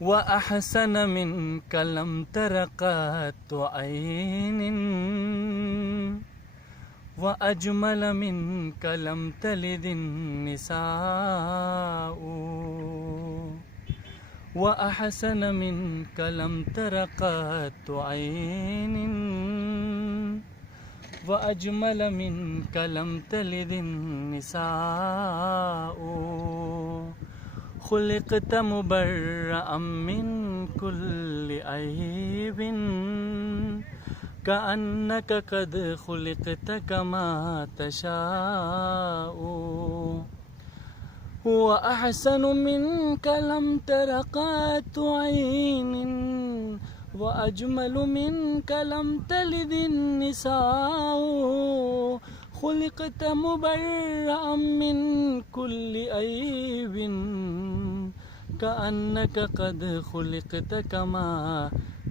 وأحسن منك لم تر قط عين وأجمل منك لم تلد النساء وأحسن منك لم تر قط عين وأجمل منك لم تلد النساء خلقت مبرأ من كل عيب كأنك قد خلقت كما تشاء وأحسن منك لم تر قط عين وأجمل منك لم تلد النساء خلقت مبرأ من كل عيب كأنك قد خلقت كما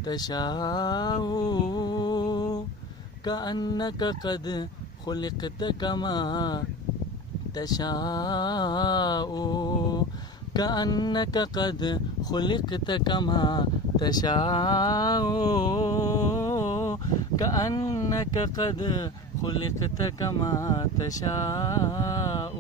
تشاء كأنك قد خلقت كما تشاء كأنك قد خلقت كما تشاء كأنك قد خلقت كما تشاء